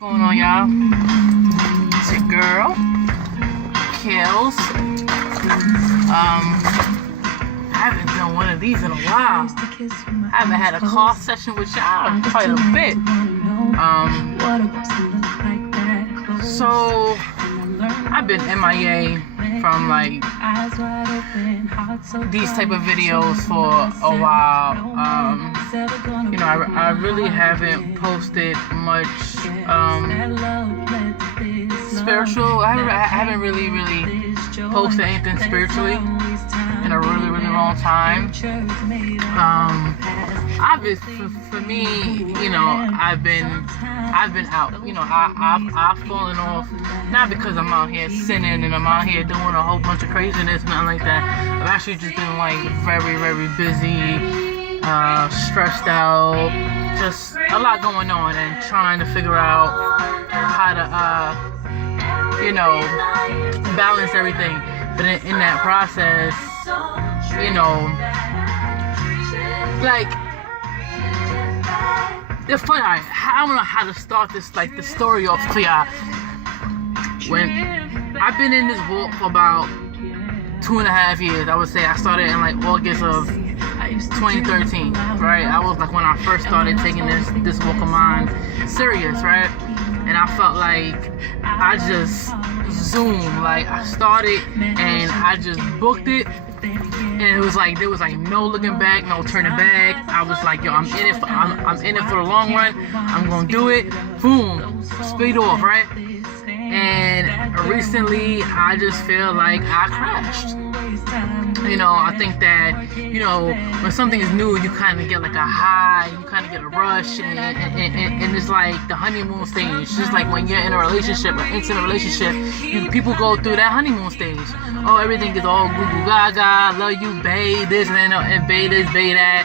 What's going on, y'all? It's your girl, Kills. I haven't done one of these in a while. I haven't had a call session with y'all in quite a bit. So I've been MIA from like these type of videos for a while. You know, I really haven't posted much spiritual. I haven't really posted anything spiritually in a really long time. Obviously for me, you know, I've been out. You know, I've fallen off, not because I'm out here sinning and I'm out here doing a whole bunch of craziness, nothing like that. I've actually just been like very busy, stressed out, just a lot going on, and trying to figure out how to you know, balance everything. But in that process, you know, like, it's funny. I don't know how to start this, like, the story off for y'all. When I've been in this walk for about 2.5 years, I would say. I started in like August of 2013, right? I was like when I first started taking this walk of mine serious, right? And I felt like I just zoomed, like I started and I just booked it. And it was like, there was like no looking back, no turning back. I was like, yo, I'm in it for the long run. I'm gonna do it. Boom, speed off, right? And recently, I just feel like I crashed. You know, I think that, you know, when something is new, you kind of get like a high, you kind of get a rush, and it's like the honeymoon stage. Just like when you're in a relationship, an intimate relationship, people go through that honeymoon stage. Oh, everything is all goo goo gaga, love you, babe, this and babe this, babe that.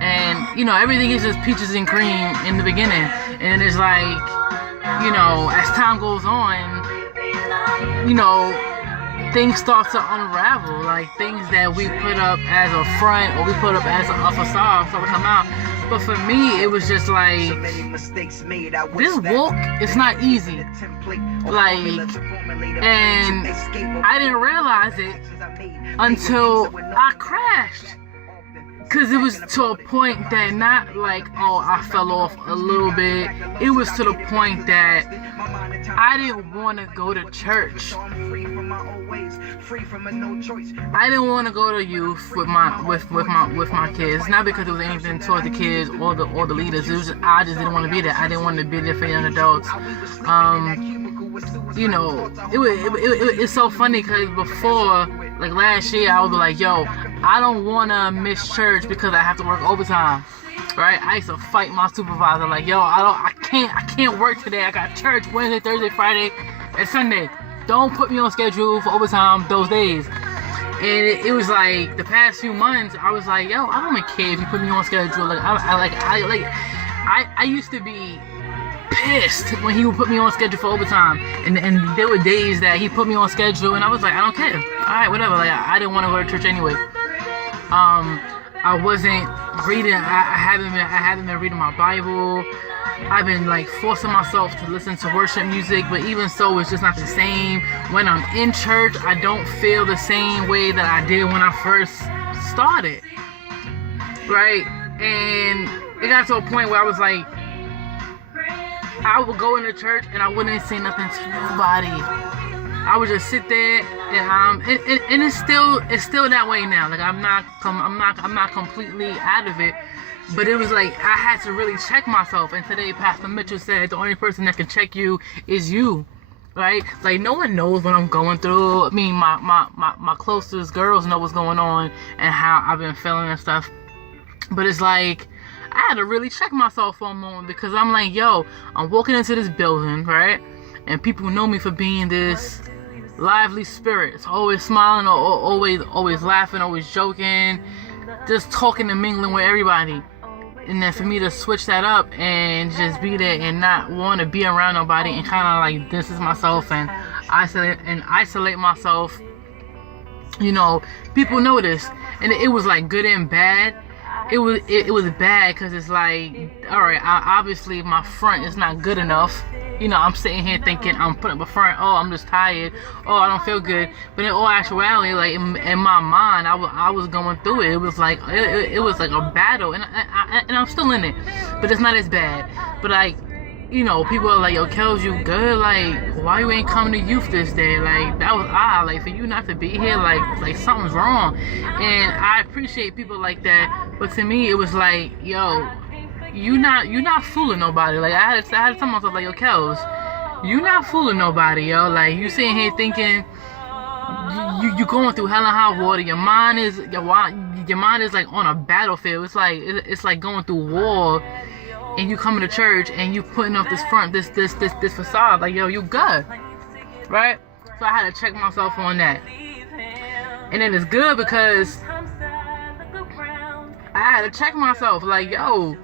And, you know, everything is just peaches and cream in the beginning. And it's like, you know, as time goes on, you know, things start to unravel. Like, things that we put up as a front or we put up as a facade start to come out. But for me, it was just like, this walk is not easy. Like, and I didn't realize it until I crashed. Because it was to a point that not like, oh, I fell off a little bit. It was to the point that I didn't want to go to church. I didn't want to go to youth with my kids. Not because it was anything toward the kids or the leaders. It was just, I just didn't want to be there. I didn't want to be there for young adults. You know, it's so funny because before, like last year, I would be like, yo, I don't want to miss church because I have to work overtime, right? I used to fight my supervisor, like, yo, I can't work today. I got church Wednesday, Thursday, Friday, and Sunday. Don't put me on schedule for overtime those days. And it was like the past few months, I was like, yo, I don't even care if you put me on schedule. Like, I used to be pissed when he would put me on schedule for overtime, and there were days that he put me on schedule, and I was like, I don't care. All right, whatever. Like, I didn't want to go to church anyway. I wasn't reading. I haven't been reading my Bible. I've been like forcing myself to listen to worship music, but even so, it's just not the same. When I'm in church, I don't feel the same way that I did when I first started. Right? And it got to a point where I was like, I would go into church and I wouldn't say nothing to nobody. I would just sit there, and it's still that way now. Like, I'm not completely out of it, but it was like I had to really check myself. And today, Pastor Mitchell said the only person that can check you is you, right? Like, no one knows what I'm going through. I mean, my closest girls know what's going on and how I've been feeling and stuff. But it's like, I had to really check myself for a moment, because I'm like, yo, I'm walking into this building, right? And people know me for being this lively spirit. It's always smiling, or always laughing, always joking, just talking and mingling with everybody. And then for me to switch that up and just be there and not want to be around nobody and kind of like distance myself and isolate myself, you know, people notice. And it was like good and bad. It was bad because it's like, all right, obviously my front is not good enough, I'm sitting here thinking I'm putting up a front. Oh, I'm just tired. Oh, I don't feel good. But in all actuality, like in my mind, I was going through it. It was like it was like a battle, and I'm still in it, but it's not as bad. But like, people are like, yo, Kels, you good? Like, why you ain't coming to youth this day? Like, that was odd. Like, for you not to be here, like something's wrong. And I appreciate people like that. But to me, it was like, yo, you not fooling nobody. Like, I had to tell myself, like, yo, Kels, you not fooling nobody, yo. Like, you sitting here thinking you going through hell and high water. Your mind is like on a battlefield. It's like going through war. And you coming to church and you putting up this front, this facade, like, yo, you good, right? So I had to check myself on that. And then it's good because I had to check myself, like, yo,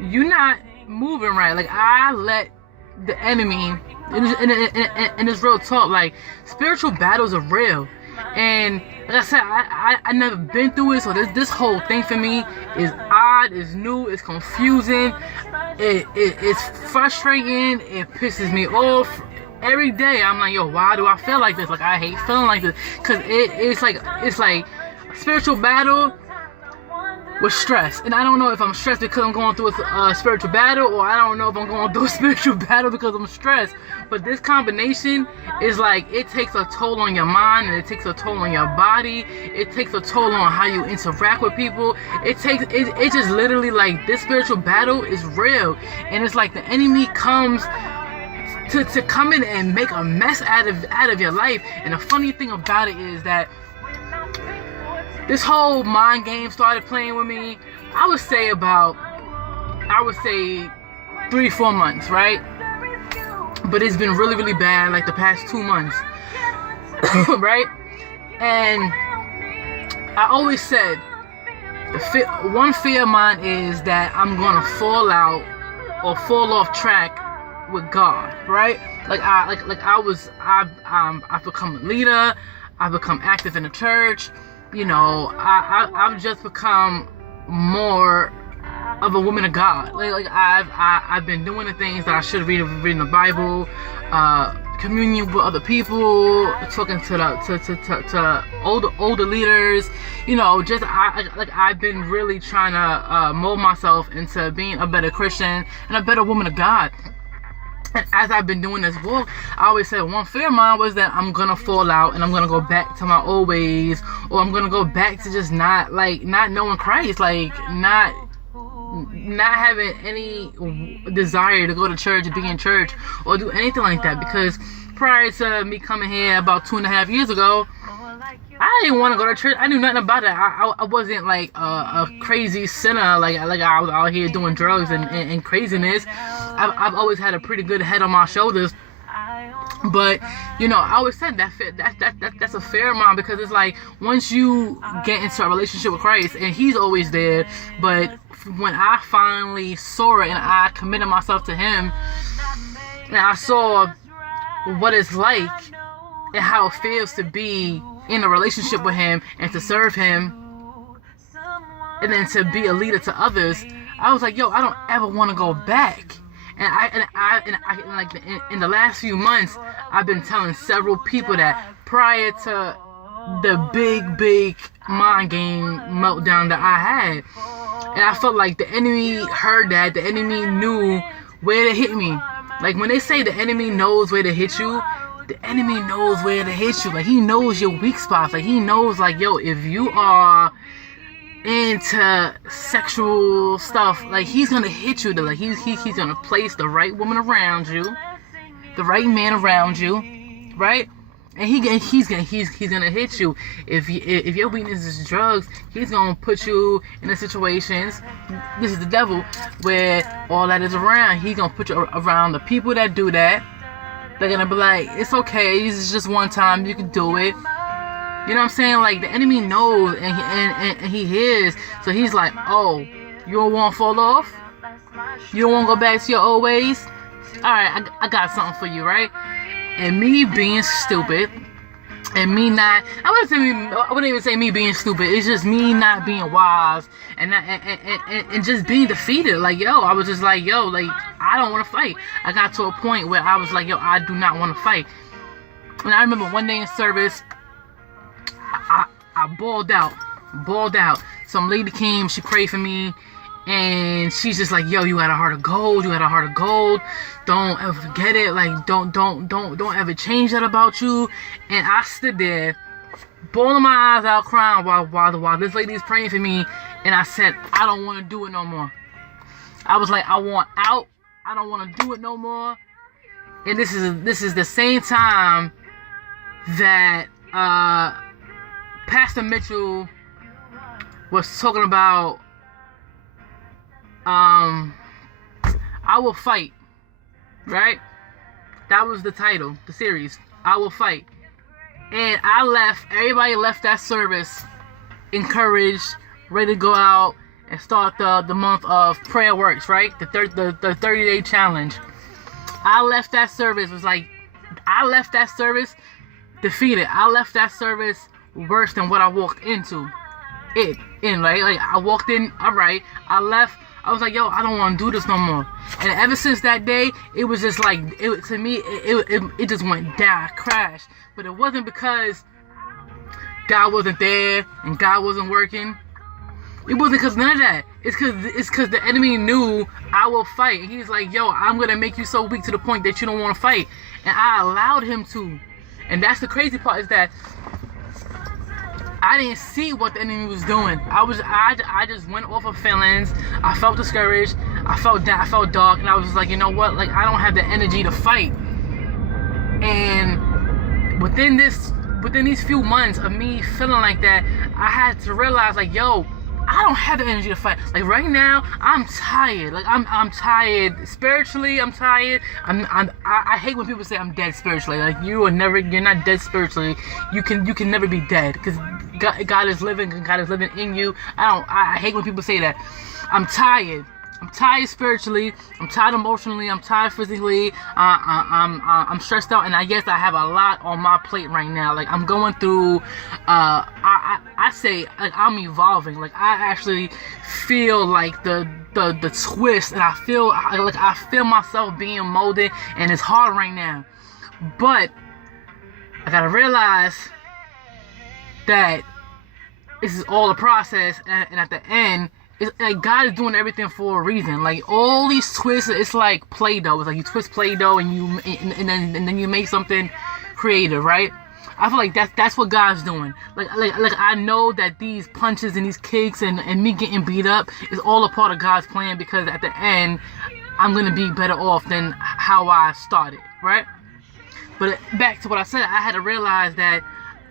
you not moving right. Like, I let the enemy, and it's real talk, like, spiritual battles are real. And like I said, I never been through it, so this whole thing for me is odd, it's new, it's confusing, it's frustrating, it pisses me off. Every day I'm like, yo, why do I feel like this? Like, I hate feeling like this, cause it's like a spiritual battle with stress. And I don't know if I'm stressed because I'm going through a spiritual battle, or I don't know if I'm going through a spiritual battle because I'm stressed. But this combination is like, it takes a toll on your mind, and it takes a toll on your body. It takes a toll on how you interact with people. It's just literally like, this spiritual battle is real. And it's like the enemy comes to come in and make a mess out of your life. And the funny thing about it is that this whole mind game started playing with me, I would say 3-4 months, right? But it's been really, really bad, like the past 2 months, right? And I always said, one fear of mine is that I'm gonna fall out or fall off track with God, right? I've become a leader, I've become active in the church. I've just become more of a woman of God. I've been doing the things that I should read in the Bible, communion with other people, talking to older leaders. I've been really trying to mold myself into being a better Christian and a better woman of God. And as I've been doing this walk, I always said one fear of mine was that I'm gonna fall out and I'm gonna go back to my old ways, or I'm gonna go back to just not knowing Christ, like not having any desire to go to church, be in church, or do anything like that. Because prior to me coming here about 2.5 years ago, I didn't want to go to church. I knew nothing about it. I wasn't like a crazy sinner. Like I was out here doing drugs and craziness. I've always had a pretty good head on my shoulders. But I always said that's a fair amount, because it's like, once you get into a relationship with Christ, and He's always there. But when I finally saw it and I committed myself to Him, and I saw what it's like and how it feels to be in a relationship with Him and to serve Him, and then to be a leader to others, I was like, yo, I don't ever want to go back. And in the last few months, I've been telling several people that prior to the big mind game meltdown that I had, and I felt like the enemy heard that. The enemy knew where to hit me. Like, when they say the enemy knows where to hit you, the enemy knows where to hit you. Like, he knows your weak spots. Like, he knows, like, yo, if you are into sexual stuff, like, he's gonna hit you. Like, he's gonna place the right woman around you, the right man around you, right? And he's gonna hit you. If your weakness is drugs, he's gonna put you in the situations. This is the devil, where all that is around. He's gonna put you around the people that do that. They're gonna be like, it's okay, it's just one time, you can do it. You know what I'm saying? Like, the enemy knows, and he hears. So he's like, oh, you don't want to fall off? You don't want to go back to your old ways? Alright, I got something for you, right? And me being stupid, And me not, I wouldn't even say me being stupid. It's just me not being wise and just being defeated. Like, yo, I was just like, yo, like, I don't want to fight. I got to a point where I was like, yo, I do not want to fight. And I remember one day in service, I bawled out. Some lady came, she prayed for me, and she's just like, yo, you got a heart of gold. Don't ever forget it. Like, don't ever change that about you. And I stood there, bawling my eyes out, crying while this lady is praying for me. And I said, I don't want to do it no more. I was like, I want out. I don't want to do it no more. And this is the same time that Pastor Mitchell was talking about I Will Fight, right? That was the title, the series, I Will Fight. And everybody left that service encouraged, ready to go out and start the month of prayer works, right? The 30-day challenge. I left that service defeated. I left that service worse than what I walked into right? Like, I walked in, all right, I left, I was like, yo, I don't want to do this no more. And ever since that day, it was just like, to me, it just went down, I crashed. But it wasn't because God wasn't there and God wasn't working. It wasn't because none of that. It's because the enemy knew I will fight. And he's like, yo, I'm going to make you so weak to the point that you don't want to fight. And I allowed him to. And that's the crazy part, is that I didn't see what the enemy was doing. I just went off of feelings. I felt discouraged. I felt down. I felt dark, and I was just like, you know what? Like, I don't have the energy to fight. And within these few months of me feeling like that, I had to realize, like, yo, I don't have the energy to fight. Like, right now, I'm tired. Like, I'm tired spiritually. I'm tired. I hate when people say I'm dead spiritually. Like, you're not dead spiritually. You can never be dead, because God is living, and God is living in you. I hate when people say that. I'm tired. I'm tired spiritually. I'm tired emotionally. I'm tired physically. I'm stressed out, and I guess I have a lot on my plate right now. Like, I'm going through. I say, like, I'm evolving. Like, I actually feel like the twist, and I feel myself being molded, and it's hard right now. But I gotta realize that this is all a process, and at the end, it's like God is doing everything for a reason. Like, all these twists, it's like Play-Doh. It's like you twist Play-Doh and then you make something creative, right? I feel like that's what God's doing. Like I know that these punches and these kicks and me getting beat up is all a part of God's plan, because at the end, I'm gonna be better off than how I started, right? But back to what I said, I had to realize that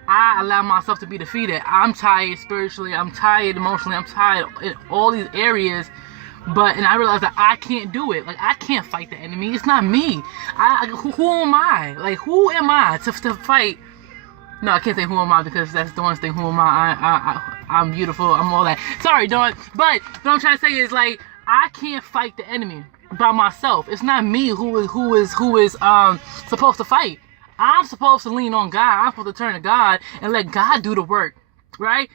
I allow myself to be defeated. I'm tired spiritually. I'm tired emotionally. I'm tired in all these areas. And I realized that I can't do it. Like, I can't fight the enemy. It's not me. Who am I? Like, who am I to fight? No, I can't say who am I, because that's Dawn's thing. Who am I? I'm beautiful. I'm all that. Sorry, Dawn. But what I'm trying to say is, like, I can't fight the enemy by myself. It's not me who is supposed to fight. I'm supposed to lean on God. I'm supposed to turn to God and let God do the work, right?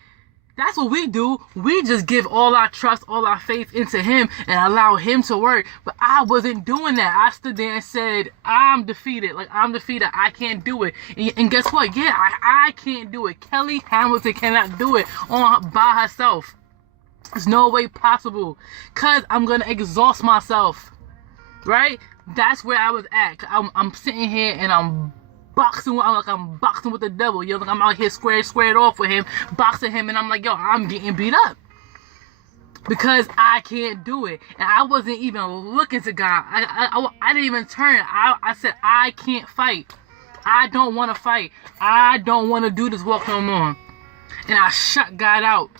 That's what we do. We just give all our trust, all our faith into Him and allow Him to work. But I wasn't doing that. I stood there and said, I'm defeated. Like, I'm defeated. I can't do it. And guess what? Yeah, I can't do it. Kelly Hamilton cannot do it by herself. There's no way possible, because I'm going to exhaust myself, right? That's where I was at. I'm sitting here and I'm boxing with the devil, yo. Like, I'm out here squared off with him, boxing him, and I'm like, yo, I'm getting beat up because I can't do it. And I wasn't even looking to God. I didn't even turn. I said, I can't fight. I don't want to fight. I don't want to do this walk no more. And I shut God out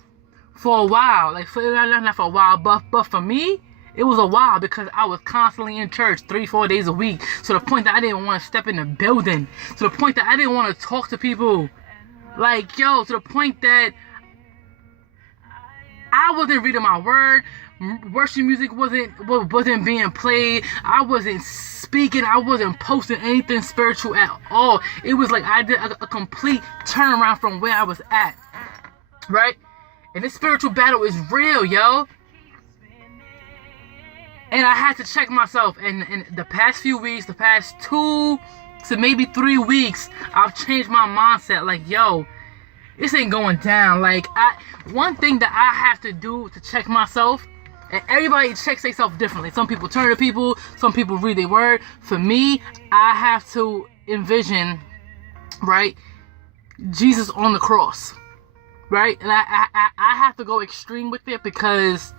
for a while. Like, not for a while, but for me, it was a while, because I was constantly in church 3-4 days a week, to the point that I didn't want to step in the building, to the point that I didn't want to talk to people. Like, yo, to the point that I wasn't reading my word. worship music wasn't being played. I wasn't speaking. I wasn't posting anything spiritual at all. It was like I did a complete turnaround from where I was at, right? And this spiritual battle is real, yo. And I had to check myself. And in the past few weeks, the past 2 to maybe 3 weeks, I've changed my mindset. Like, yo, this ain't going down. Like, one thing that I have to do to check myself, and everybody checks themselves differently. Some people turn to people, some people read their word. For me, I have to envision, right, Jesus on the cross, right? And I have to go extreme with it because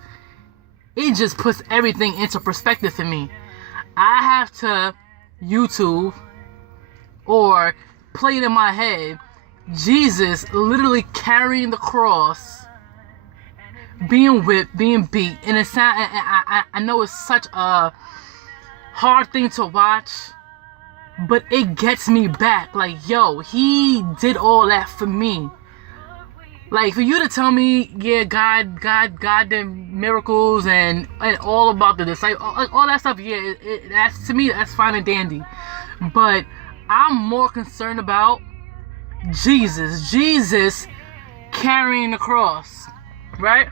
it just puts everything into perspective for me. I have to YouTube or play it in my head, Jesus literally carrying the cross, being whipped, being beat, and I know it's such a hard thing to watch, but it gets me back. Like, yo, he did all that for me. Like, for you to tell me, yeah, God did miracles and all about the disciples, all that stuff, yeah, that's, to me, that's fine and dandy. But I'm more concerned about Jesus carrying the cross, right?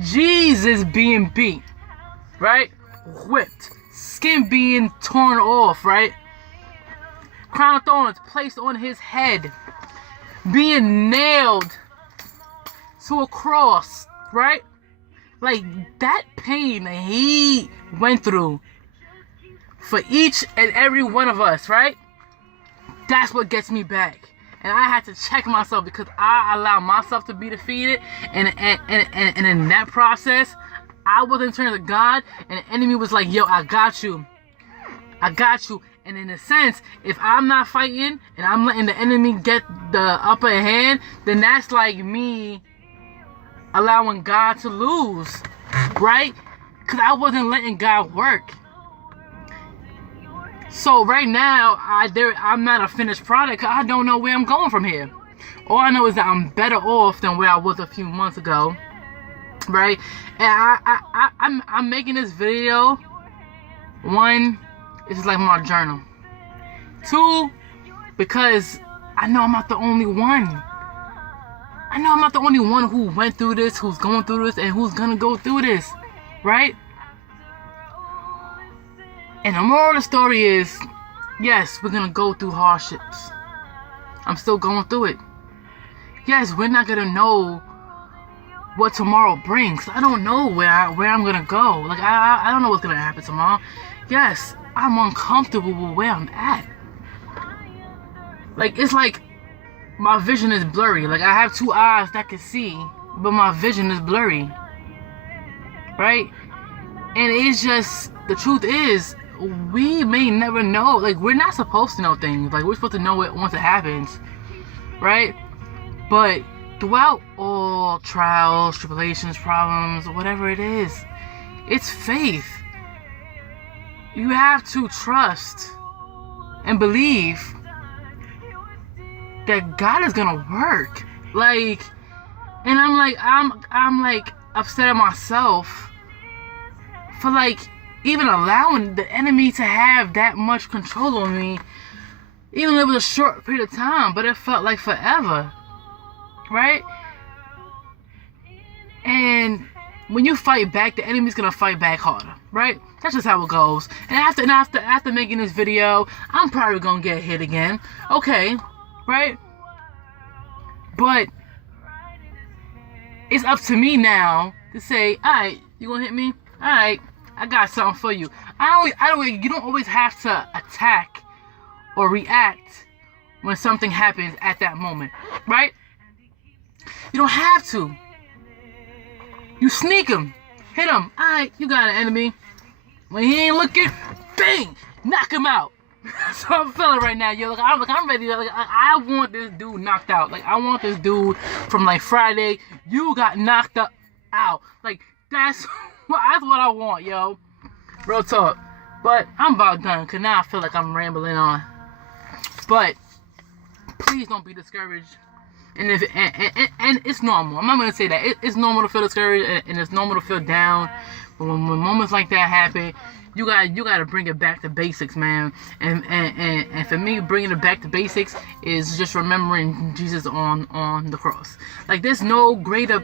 Jesus being beat, right? Whipped, skin being torn off, right? Crown of thorns placed on his head, being nailed to a cross, right? Like, that pain that he went through for each and every one of us, right? That's what gets me back. And I had to check myself because I allowed myself to be defeated. And in that process, I wasn't turning to God. And the enemy was like, yo, I got you. I got you. And in a sense, if I'm not fighting and I'm letting the enemy get the upper hand, then that's like me allowing God to lose, right? Because I wasn't letting God work. So right now, I'm not a finished product. I don't know where I'm going from here. All I know is that I'm better off than where I was a few months ago, right? And I'm making this video. 1, it's like my journal. 2, because I know I'm not the only one. I know I'm not the only one who went through this, who's going through this, and who's gonna go through this, right? And the moral of the story is, yes, we're gonna go through hardships. I'm still going through it. Yes, we're not gonna know what tomorrow brings. I don't know where I'm gonna go. Like, I don't know what's gonna happen tomorrow. Yes, I'm uncomfortable with where I'm at. Like, it's like my vision is blurry. Like, I have 2 eyes that can see, but my vision is blurry, right? And it's just, the truth is, we may never know. Like, we're not supposed to know things. Like, we're supposed to know it once it happens, right? But throughout all trials, tribulations, problems, whatever it is, it's faith. You have to trust and believe that God is gonna work. Like, and I'm like upset at myself for like even allowing the enemy to have that much control on me, even though it was a short period of time, but it felt like forever, right? And when you fight back, the enemy's gonna fight back harder, right? That's just how it goes. And after making this video, I'm probably gonna get hit again. Okay, right? But it's up to me now to say, alright, you gonna hit me? Alright, I got something for you. You don't always have to attack or react when something happens at that moment, right? You don't have to. You sneak him, hit him. Alright, you got an enemy. When he ain't looking, bang, knock him out. That's how I'm feeling right now, yo. I'm ready. I want this dude knocked out. Like, I want this dude from like Friday. You got knocked out. Like, that's what I want, yo. Real talk. But I'm about done, because now I feel like I'm rambling on. But please don't be discouraged. And if and it's normal. I'm not gonna say that it's normal to feel discouraged, and it's normal to feel down. But when moments like that happen, you gotta bring it back to basics, man. And for me, bringing it back to basics is just remembering Jesus on the cross. Like there's no greater